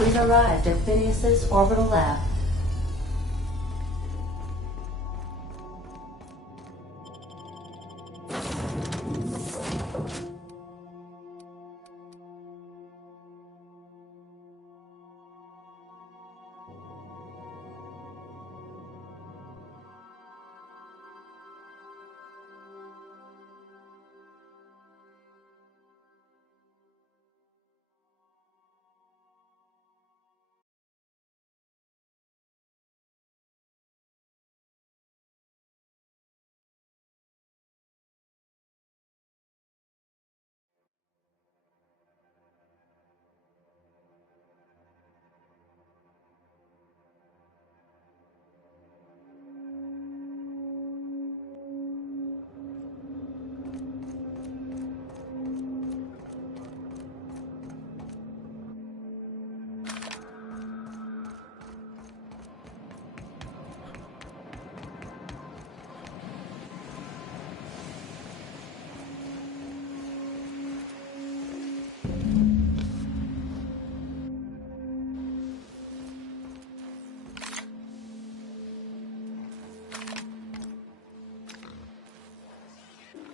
We've arrived at Phineas's orbital lab.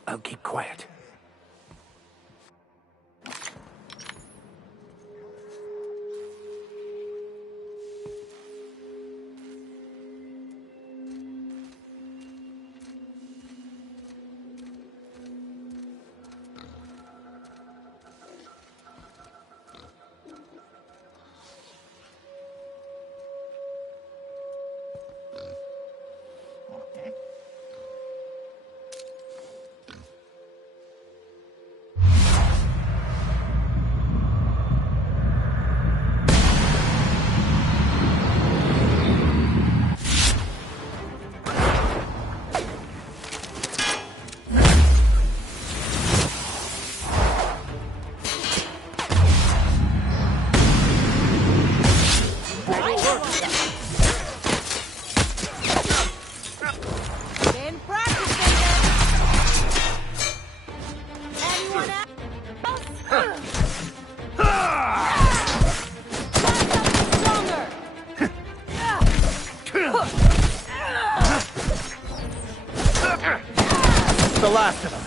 I'll keep quiet. The last of them.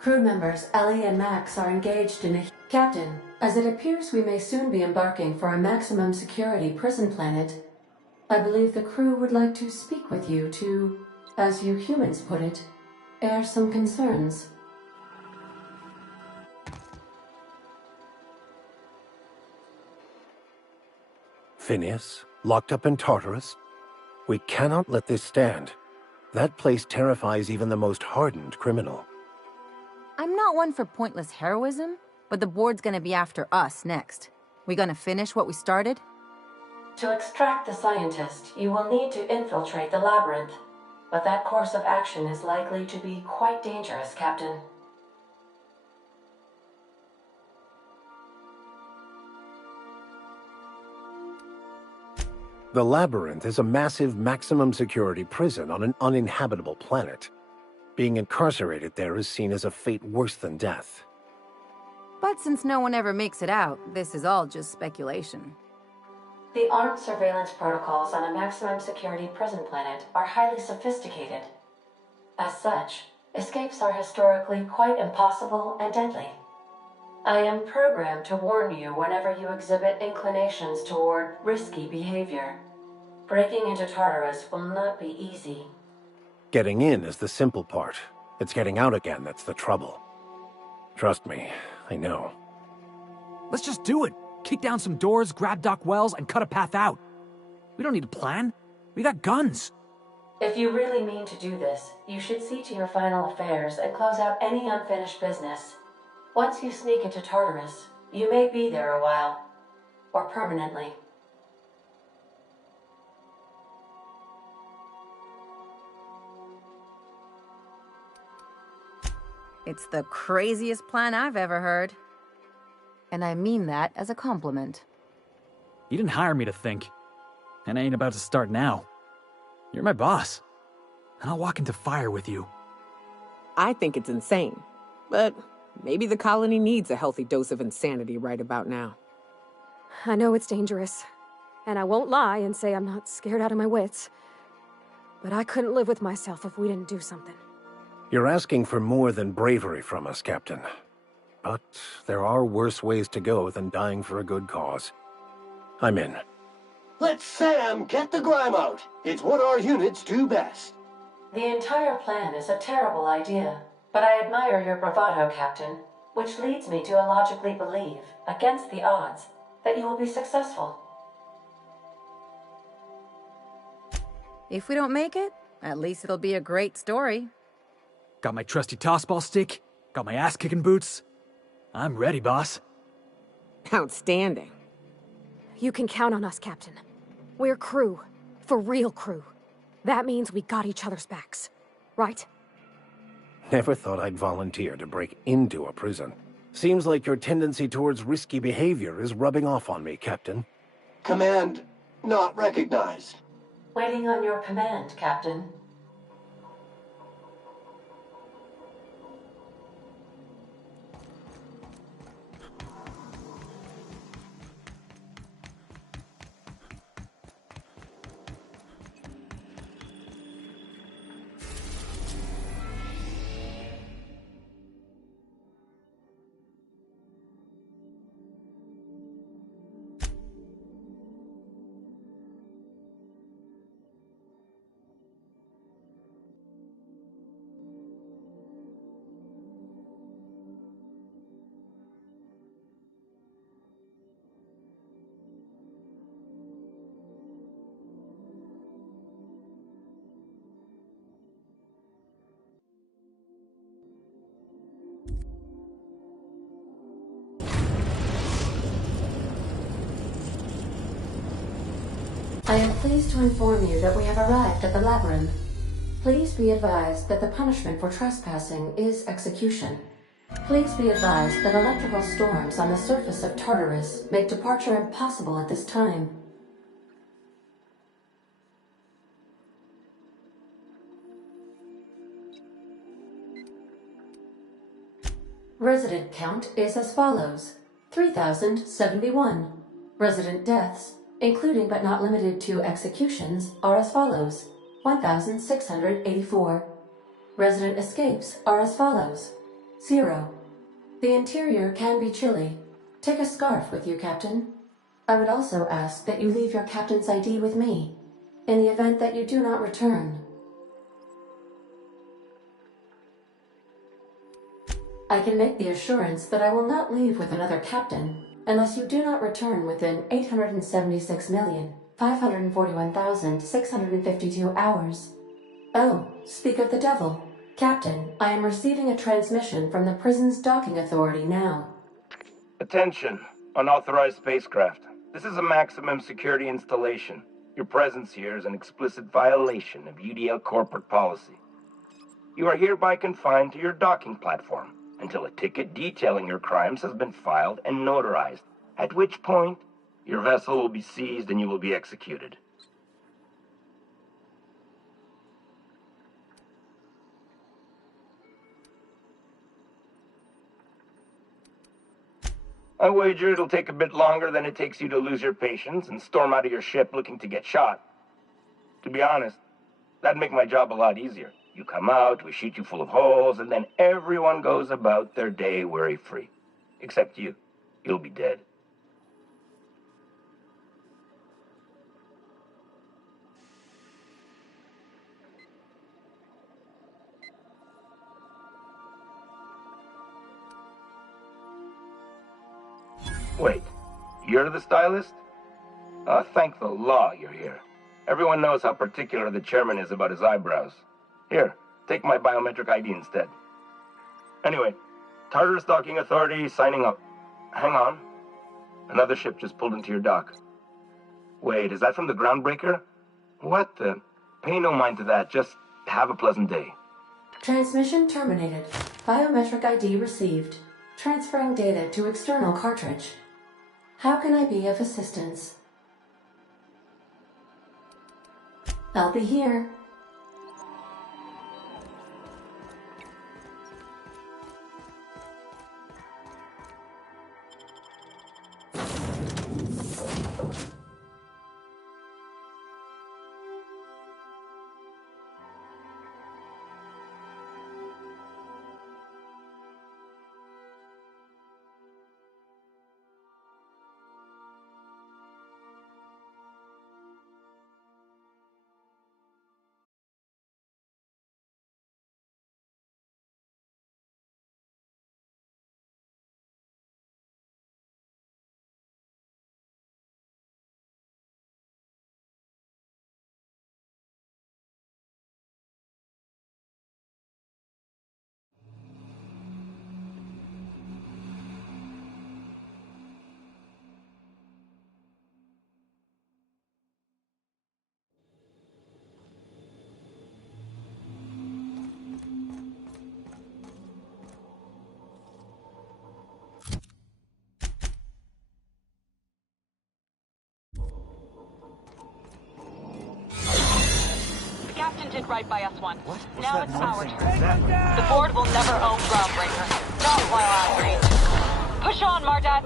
Crew members Ellie and Max are engaged in a... Captain, as it appears we may soon be embarking for a maximum security prison planet, I believe the crew would like to speak with you to, as you humans put it, air some concerns. Phineas, locked up in Tartarus? We cannot let this stand. That place terrifies even the most hardened criminal. I'm not one for pointless heroism, but the board's gonna be after us next. We gonna finish what we started? To extract the scientist, you will need to infiltrate the labyrinth. But that course of action is likely to be quite dangerous, Captain. The Labyrinth is a massive maximum security prison on an uninhabitable planet. Being incarcerated there is seen as a fate worse than death. But since no one ever makes it out, this is all just speculation. The armed surveillance protocols on a maximum security prison planet are highly sophisticated. As such, escapes are historically quite impossible and deadly. I am programmed to warn you whenever you exhibit inclinations toward risky behavior. Breaking into Tartarus will not be easy. Getting in is the simple part. It's getting out again that's the trouble. Trust me, I know. Let's just do it. Kick down some doors, grab Doc Wells, and cut a path out. We don't need a plan. We got guns. If you really mean to do this, you should see to your final affairs and close out any unfinished business. Once you sneak into Tartarus, you may be there a while. Or permanently. It's the craziest plan I've ever heard. And I mean that as a compliment. You didn't hire me to think. And I ain't about to start now. You're my boss. And I'll walk into fire with you. I think it's insane. But maybe the colony needs a healthy dose of insanity right about now. I know it's dangerous. And I won't lie and say I'm not scared out of my wits. But I couldn't live with myself if we didn't do something. You're asking for more than bravery from us, Captain. But there are worse ways to go than dying for a good cause. I'm in. Let Sam get the grime out. It's what our units do best. The entire plan is a terrible idea, but I admire your bravado, Captain, which leads me to illogically believe, against the odds, that you will be successful. If we don't make it, at least it'll be a great story. Got my trusty tossball stick. Got my ass-kicking boots. I'm ready, boss. Outstanding. You can count on us, Captain. We're crew. For real crew. That means we got each other's backs. Right? Never thought I'd volunteer to break into a prison. Seems like your tendency towards risky behavior is rubbing off on me, Captain. Command not recognized. Waiting on your command, Captain. I am pleased to inform you that we have arrived at the labyrinth. Please be advised that the punishment for trespassing is execution. Please be advised that electrical storms on the surface of Tartarus make departure impossible at this time. Resident count is as follows: 3,071. Resident deaths, including but not limited to executions, are as follows: 1,684. Resident escapes are as follows: 0. The interior can be chilly. Take a scarf with you, Captain. I would also ask that you leave your captain's ID with me, in the event that you do not return. I can make the assurance that I will not leave with another captain unless you do not return within 876,541,652 hours. Oh, speak of the devil. Captain, I am receiving a transmission from the prison's docking authority now. Attention, unauthorized spacecraft. This is a maximum security installation. Your presence here is an explicit violation of UDL corporate policy. You are hereby confined to your docking platform until a ticket detailing your crimes has been filed and notarized, at which point your vessel will be seized and you will be executed. I wager it'll take a bit longer than it takes you to lose your patience and storm out of your ship looking to get shot. To be honest, that'd make my job a lot easier. You come out, we shoot you full of holes, and then everyone goes about their day worry-free. Except you. You'll be dead. Wait, you're the stylist? Thank the law you're here. Everyone knows how particular the chairman is about his eyebrows. Here, take my biometric ID instead. Anyway, Tartarus Docking Authority signing up. Hang on. Another ship just pulled into your dock. Wait, is that from the Groundbreaker? What the? Pay no mind to that, just have a pleasant day. Transmission terminated. Biometric ID received. Transferring data to external cartridge. How can I be of assistance? I'll be here. Captain did right by us once. Now it's our turn. The board will never own Groundbreaker. Not while I reign. Push on, Mardat.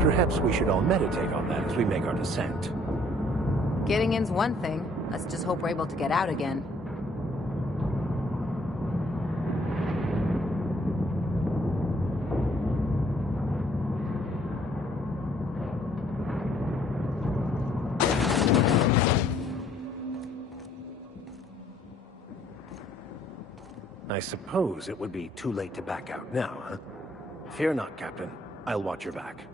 Perhaps we should all meditate on that as we make our descent. Getting in's one thing. Let's just hope we're able to get out again. I suppose it would be too late to back out now, huh? Fear not, Captain. I'll watch your back.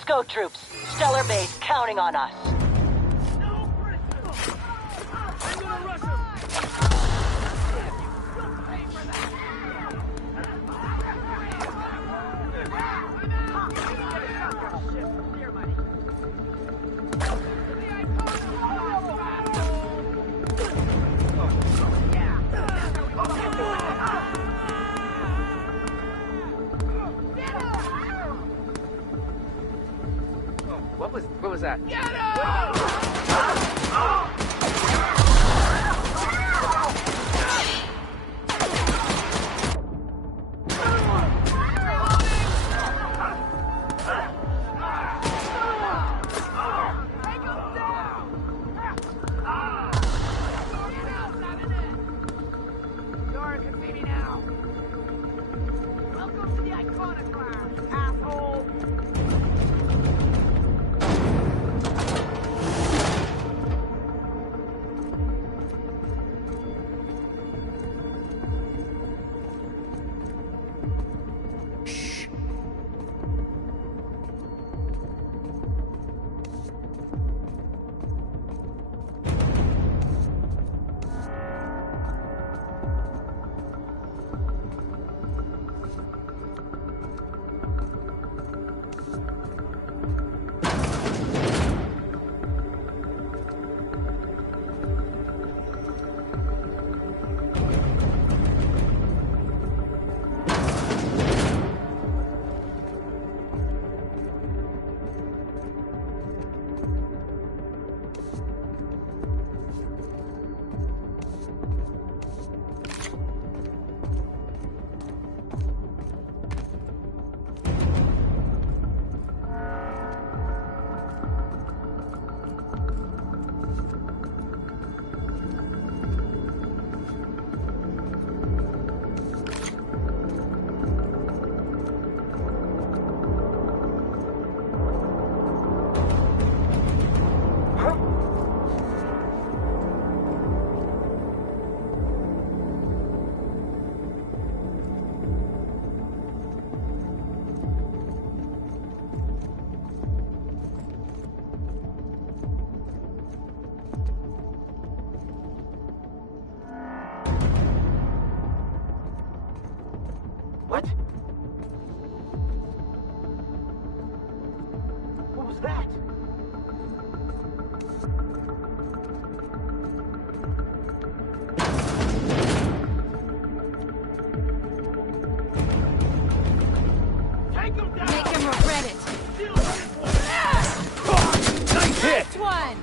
Let's go, troops. Stellar Base counting on us. What was that? What? What was that? Take him down! Make him regret it. Nice hit! Next one!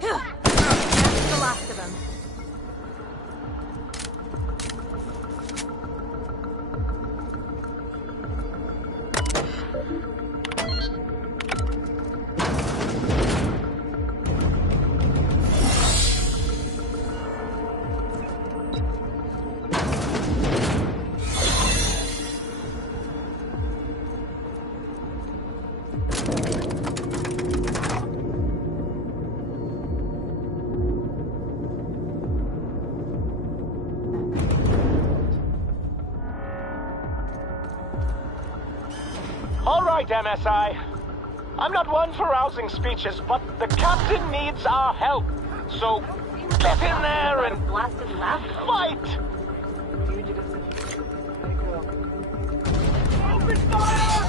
That's the last of them. All right, MSI. I'm not one for rousing speeches, but the captain needs our help. So get in there and fight! Open fire!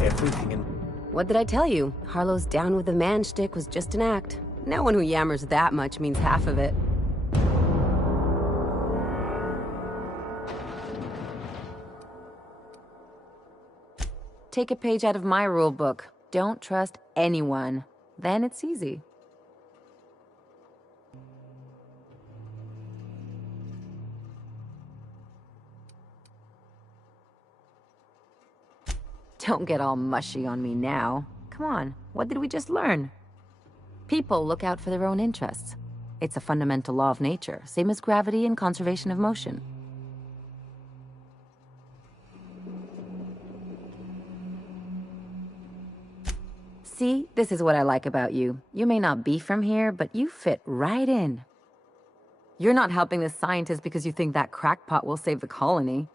Everything in... What did I tell you? Harlow's down with the man shtick was just an act. No one who yammers that much means half of it. Take a page out of my rule book. Don't trust anyone. Then it's easy. Don't get all mushy on me now. Come on, what did we just learn? People look out for their own interests. It's a fundamental law of nature, same as gravity and conservation of motion. See, this is what I like about you. You may not be from here, but you fit right in. You're not helping this scientist because you think that crackpot will save the colony.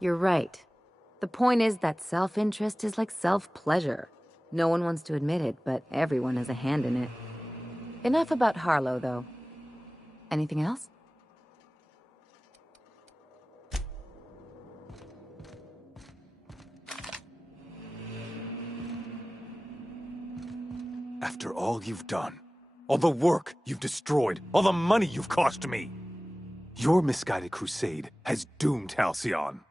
You're right. The point is that self-interest is like self-pleasure. No one wants to admit it, but everyone has a hand in it. Enough about Harlow, though. Anything else? After all you've done, all the work you've destroyed, all the money you've cost me, your misguided crusade has doomed Halcyon.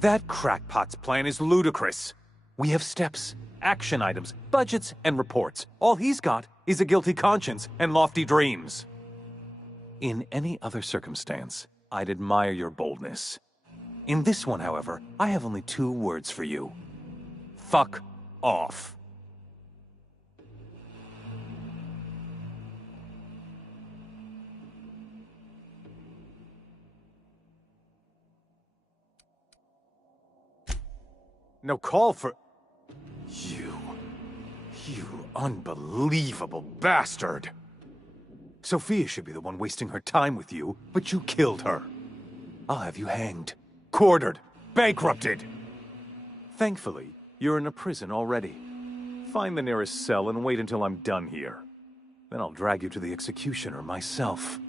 That crackpot's plan is ludicrous. We have steps, action items, budgets, and reports. All he's got is a guilty conscience and lofty dreams. In any other circumstance, I'd admire your boldness. In this one, however, I have only 2 words for you. Fuck off. No call for... You unbelievable bastard! Sophia should be the one wasting her time with you, but you killed her. I'll have you hanged, quartered, bankrupted. Thankfully, you're in a prison already. Find the nearest cell and wait until I'm done here. Then I'll drag you to the executioner myself.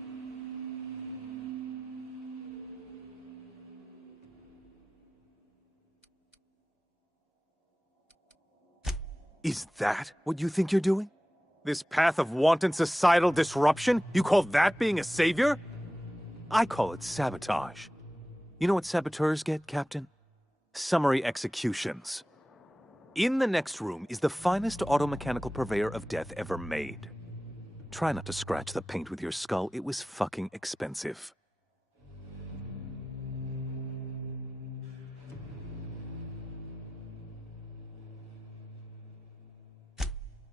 Is that what you think you're doing? This path of wanton societal disruption? You call that being a savior? I call it sabotage. You know what saboteurs get, Captain? Summary executions. In the next room is the finest automechanical purveyor of death ever made. Try not to scratch the paint with your skull. It was fucking expensive.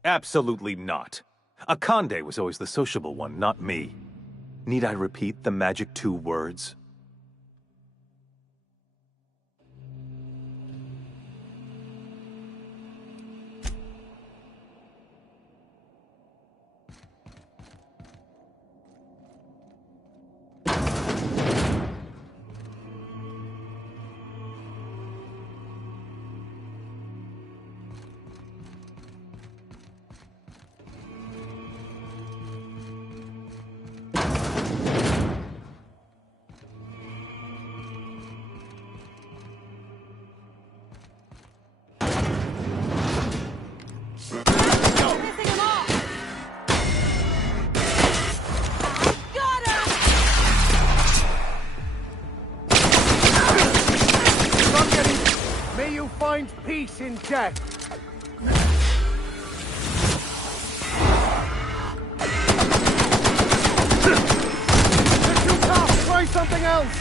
Absolutely not. Akande was always the sociable one, not me. Need I repeat the magic 2 words? Find peace in death. You're too tough. Try something else.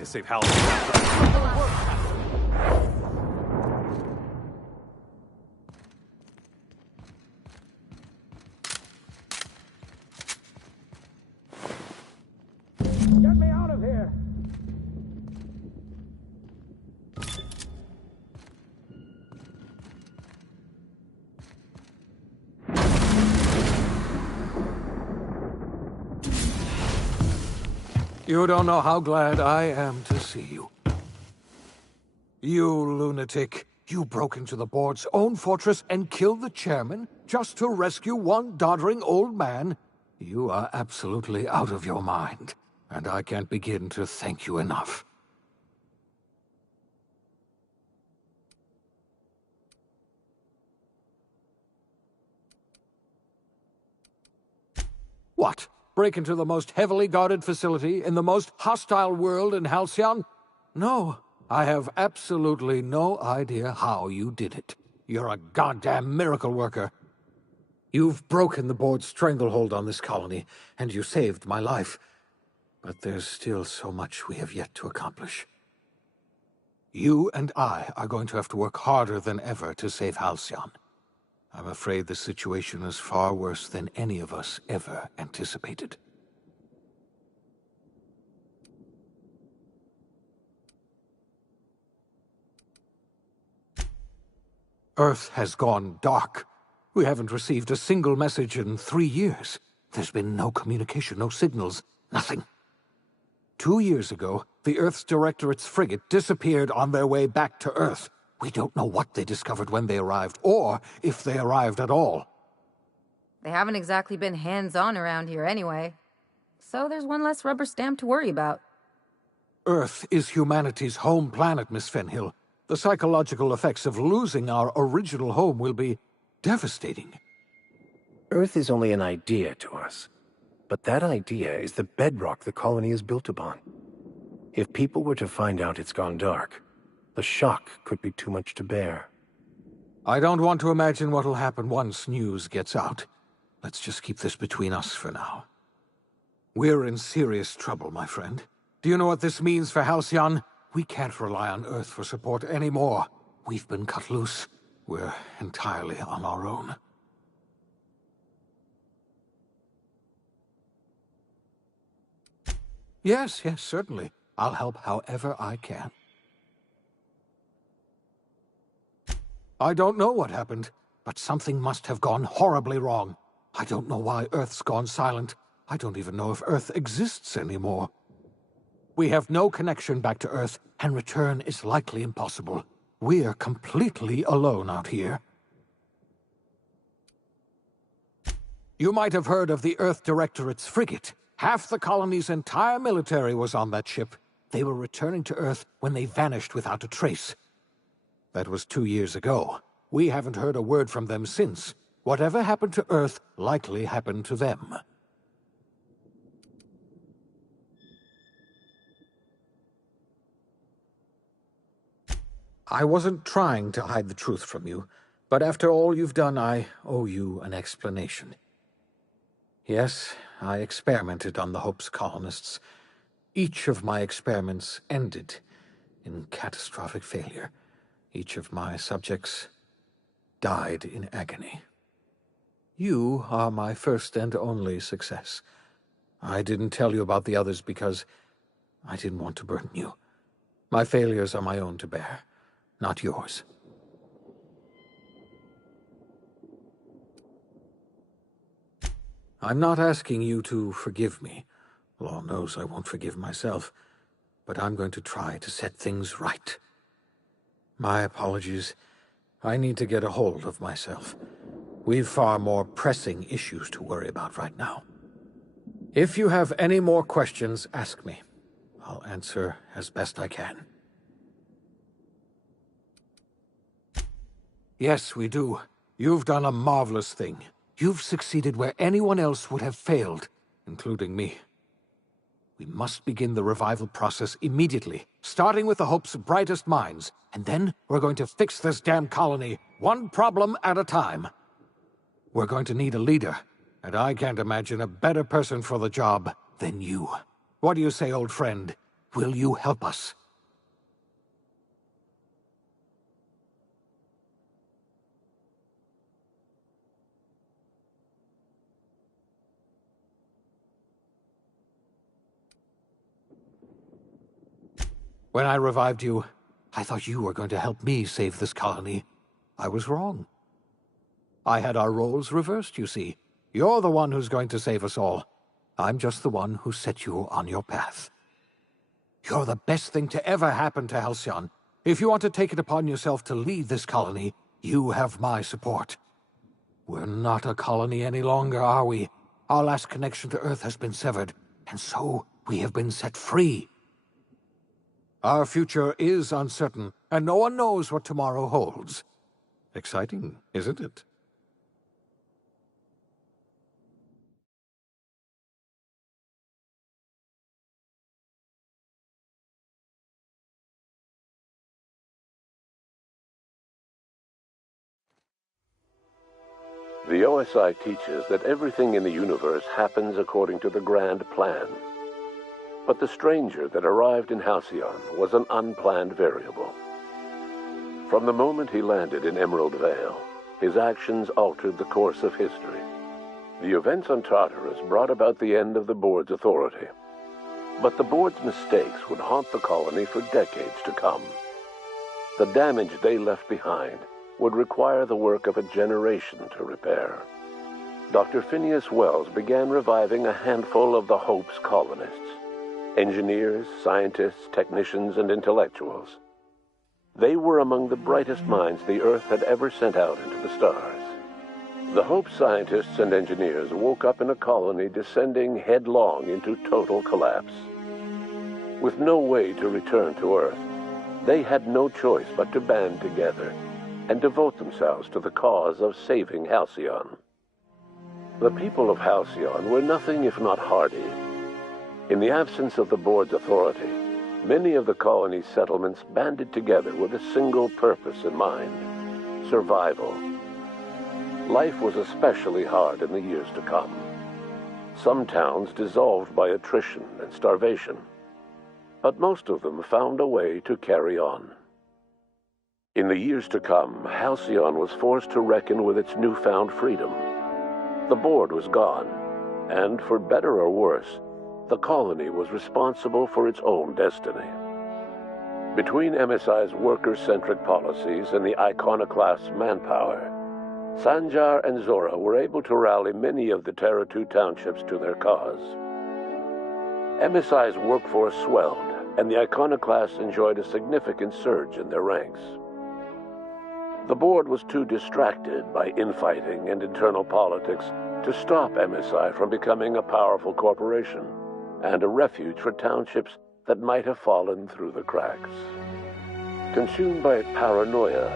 to save Halcyon. Get me out of here! You don't know how glad I am to see you. You lunatic. You broke into the board's own fortress and killed the chairman just to rescue one doddering old man? You are absolutely out of your mind, and I can't begin to thank you enough. What? Break into the most heavily guarded facility in the most hostile world in Halcyon? No, I have absolutely no idea how you did it. You're a goddamn miracle worker. You've broken the board's stranglehold on this colony, and you saved my life. But there's still so much we have yet to accomplish. You and I are going to have to work harder than ever to save Halcyon. I'm afraid the situation is far worse than any of us ever anticipated. Earth has gone dark. We haven't received a single message in 3 years. There's been no communication, no signals, nothing. 2 years ago, the Earth's Directorate's frigate disappeared on their way back to Earth. We don't know what they discovered when they arrived, or if they arrived at all. They haven't exactly been hands-on around here anyway. So there's one less rubber stamp to worry about. Earth is humanity's home planet, Miss Fenhill. The psychological effects of losing our original home will be devastating. Earth is only an idea to us. But that idea is the bedrock the colony is built upon. If people were to find out it's gone dark, the shock could be too much to bear. I don't want to imagine what'll happen once news gets out. Let's just keep this between us for now. We're in serious trouble, my friend. Do you know what this means for Halcyon? We can't rely on Earth for support anymore. We've been cut loose. We're entirely on our own. Yes, certainly. I'll help however I can. I don't know what happened, but something must have gone horribly wrong. I don't know why Earth's gone silent. I don't even know if Earth exists anymore. We have no connection back to Earth, and return is likely impossible. We're completely alone out here. You might have heard of the Earth Directorate's frigate. Half the colony's entire military was on that ship. They were returning to Earth when they vanished without a trace. That was 2 years ago. We haven't heard a word from them since. Whatever happened to Earth likely happened to them. I wasn't trying to hide the truth from you, but after all you've done, I owe you an explanation. Yes, I experimented on the Hope's colonists. Each of my experiments ended in catastrophic failure. Each of my subjects died in agony. You are my first and only success. I didn't tell you about the others because I didn't want to burden you. My failures are my own to bear, not yours. I'm not asking you to forgive me. Law knows I won't forgive myself, but I'm going to try to set things right. My apologies. I need to get a hold of myself. We've far more pressing issues to worry about right now. If you have any more questions, ask me. I'll answer as best I can. Yes, we do. You've done a marvelous thing. You've succeeded where anyone else would have failed, including me. We must begin the revival process immediately, starting with the Hope's brightest minds, and then we're going to fix this damn colony, one problem at a time. We're going to need a leader, and I can't imagine a better person for the job than you. What do you say, old friend? will you help us? When I revived you, I thought you were going to help me save this colony. I was wrong. I had our roles reversed, you see. You're the one who's going to save us all. I'm just the one who set you on your path. You're the best thing to ever happen to Halcyon. If you want to take it upon yourself to lead this colony, you have my support. We're not a colony any longer, are we? Our last connection to Earth has been severed, and so we have been set free. Our future is uncertain, and no one knows what tomorrow holds. Exciting, isn't it? The OSI teaches that everything in the universe happens according to the grand plan. But the stranger that arrived in Halcyon was an unplanned variable. From the moment he landed in Emerald Vale, his actions altered the course of history. The events on Tartarus brought about the end of the board's authority. But the board's mistakes would haunt the colony for decades to come. The damage they left behind would require the work of a generation to repair. Dr. Phineas Wells began reviving a handful of the Hope's colonists. Engineers, scientists, technicians, and intellectuals. They were among the brightest minds the Earth had ever sent out into the stars. The Hope scientists and engineers woke up in a colony descending headlong into total collapse. With no way to return to Earth, they had no choice but to band together and devote themselves to the cause of saving Halcyon. The people of Halcyon were nothing if not hardy. In the absence of the board's authority, many of the colony's settlements banded together with a single purpose in mind: survival. Life was especially hard in the years to come. Some towns dissolved by attrition and starvation, but most of them found a way to carry on. In the years to come, Halcyon was forced to reckon with its newfound freedom. The board was gone, and for better or worse, the colony was responsible for its own destiny. Between MSI's worker-centric policies and the iconoclast's manpower, Sanjar and Zora were able to rally many of the Terra 2 townships to their cause. MSI's workforce swelled, and the iconoclasts enjoyed a significant surge in their ranks. The board was too distracted by infighting and internal politics to stop MSI from becoming a powerful corporation and a refuge for townships that might have fallen through the cracks. Consumed by paranoia,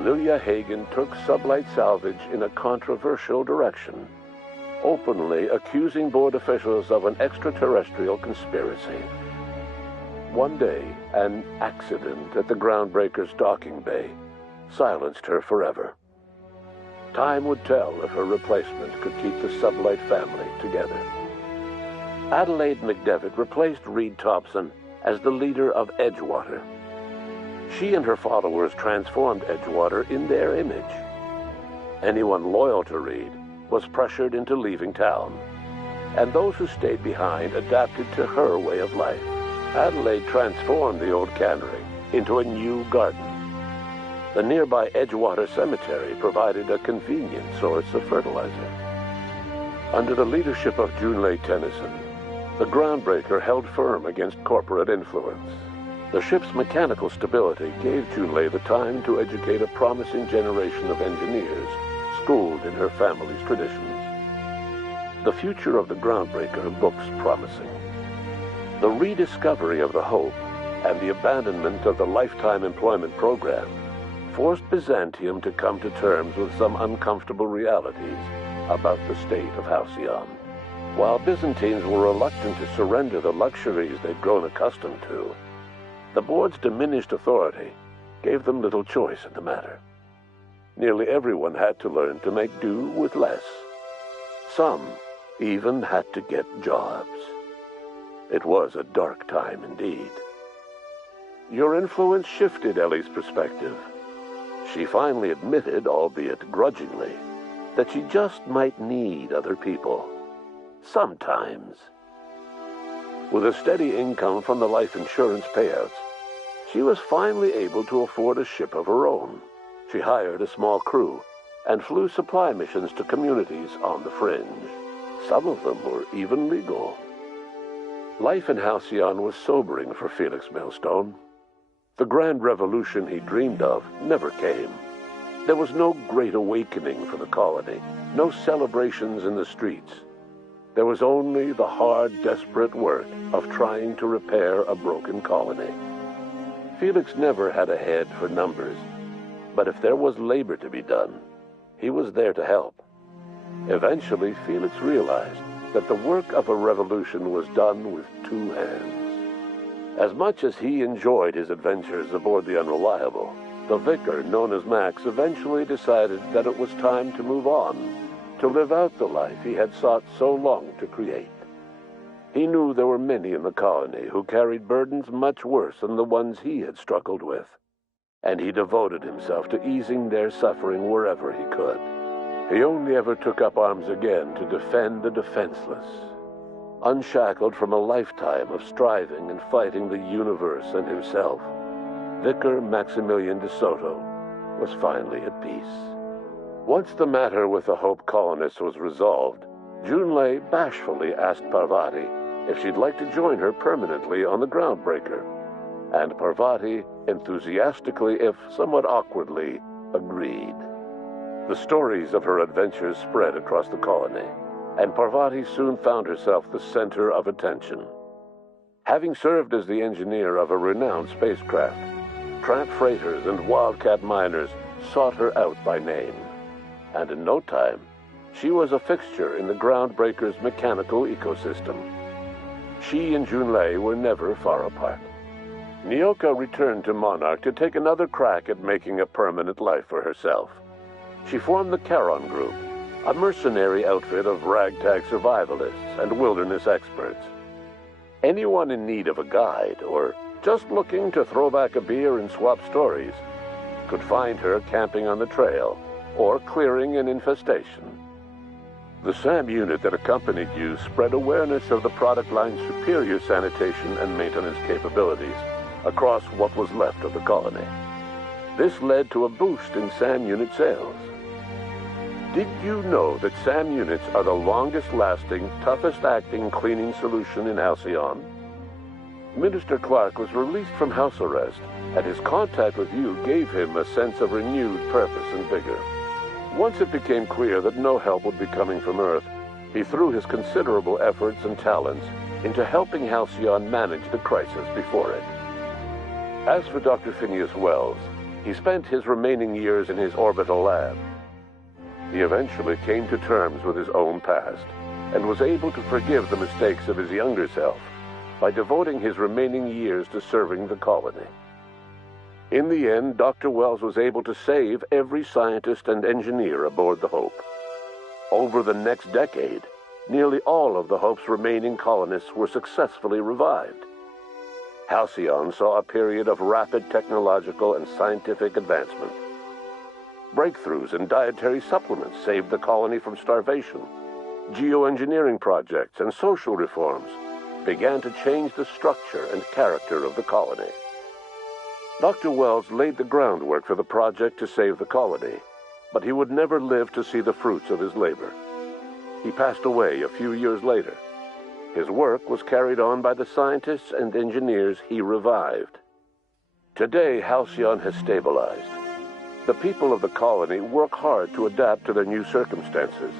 Lilia Hagen took Sublight Salvage in a controversial direction, openly accusing board officials of an extraterrestrial conspiracy. One day, an accident at the Groundbreaker's docking bay silenced her forever. Time would tell if her replacement could keep the Sublight family together. Adelaide McDevitt replaced Reed Thompson as the leader of Edgewater. She and her followers transformed Edgewater in their image. Anyone loyal to Reed was pressured into leaving town, and those who stayed behind adapted to her way of life. Adelaide transformed the old cannery into a new garden. The nearby Edgewater Cemetery provided a convenient source of fertilizer. Under the leadership of Junlei Tennyson, the Groundbreaker held firm against corporate influence. The ship's mechanical stability gave Junlei the time to educate a promising generation of engineers schooled in her family's traditions. The future of the Groundbreaker looks promising. The rediscovery of the Hope and the abandonment of the Lifetime Employment Program forced Byzantium to come to terms with some uncomfortable realities about the state of Halcyon. While Byzantines were reluctant to surrender the luxuries they'd grown accustomed to, the board's diminished authority gave them little choice in the matter. Nearly everyone had to learn to make do with less. Some even had to get jobs. It was a dark time indeed. Your influence shifted Ellie's perspective. She finally admitted, albeit grudgingly, that she just might need other people. Sometimes. With a steady income from the life insurance payouts, she was finally able to afford a ship of her own. She hired a small crew and flew supply missions to communities on the fringe. Some of them were even legal. Life in Halcyon was sobering for Felix Millstone. The grand revolution he dreamed of never came. There was no great awakening for the colony, no celebrations in the streets. There was only the hard, desperate work of trying to repair a broken colony. Felix never had a head for numbers, but if there was labor to be done, he was there to help. Eventually, Felix realized that the work of a revolution was done with two hands. As much as he enjoyed his adventures aboard the Unreliable, the vicar, known as Max, eventually decided that it was time to move on, to live out the life he had sought so long to create. He knew there were many in the colony who carried burdens much worse than the ones he had struggled with, and he devoted himself to easing their suffering wherever he could. He only ever took up arms again to defend the defenseless. Unshackled from a lifetime of striving and fighting the universe and himself, Vicar Maximilian de Soto was finally at peace. Once the matter with the Hope colonists was resolved, Junlei bashfully asked Parvati if she'd like to join her permanently on the Groundbreaker, and Parvati enthusiastically, if somewhat awkwardly, agreed. The stories of her adventures spread across the colony, and Parvati soon found herself the center of attention. Having served as the engineer of a renowned spacecraft, tramp freighters and wildcat miners sought her out by name, and in no time, she was a fixture in the Groundbreaker's mechanical ecosystem. She and Junlei were never far apart. Nyoka returned to Monarch to take another crack at making a permanent life for herself. She formed the Charon Group, a mercenary outfit of ragtag survivalists and wilderness experts. Anyone in need of a guide, or just looking to throw back a beer and swap stories, could find her camping on the trail or clearing an infestation. The SAM unit that accompanied you spread awareness of the product line's superior sanitation and maintenance capabilities across what was left of the colony. This led to a boost in SAM unit sales. Did you know that SAM units are the longest-lasting, toughest-acting cleaning solution in Halcyon? Minister Clark was released from house arrest, and his contact with you gave him a sense of renewed purpose and vigor. Once it became clear that no help would be coming from Earth, he threw his considerable efforts and talents into helping Halcyon manage the crisis before it. As for Dr. Phineas Wells, he spent his remaining years in his orbital lab. He eventually came to terms with his own past, and was able to forgive the mistakes of his younger self by devoting his remaining years to serving the colony. In the end, Dr. Wells was able to save every scientist and engineer aboard the Hope. Over the next decade, nearly all of the Hope's remaining colonists were successfully revived. Halcyon saw a period of rapid technological and scientific advancement. Breakthroughs in dietary supplements saved the colony from starvation. Geoengineering projects and social reforms began to change the structure and character of the colony. Dr. Wells laid the groundwork for the project to save the colony, but he would never live to see the fruits of his labor. He passed away a few years later. His work was carried on by the scientists and engineers he revived. Today, Halcyon has stabilized. The people of the colony work hard to adapt to their new circumstances.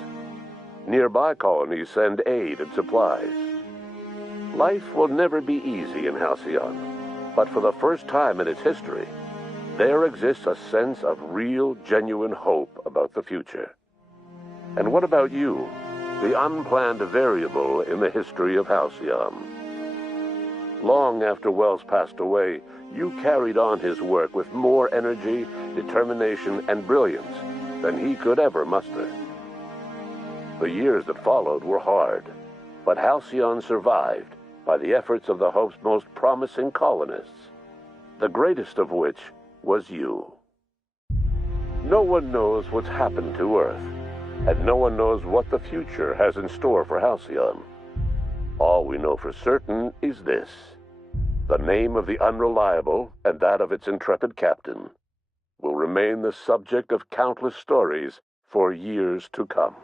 Nearby colonies send aid and supplies. Life will never be easy in Halcyon. But for the first time in its history, there exists a sense of real, genuine hope about the future. And what about you, the unplanned variable in the history of Halcyon? Long after Wells passed away, you carried on his work with more energy, determination, and brilliance than he could ever muster. The years that followed were hard, but Halcyon survived, by the efforts of the Hope's most promising colonists, the greatest of which was you. No one knows what's happened to Earth, and no one knows what the future has in store for Halcyon. All we know for certain is this: the name of the Unreliable and that of its intrepid captain will remain the subject of countless stories for years to come.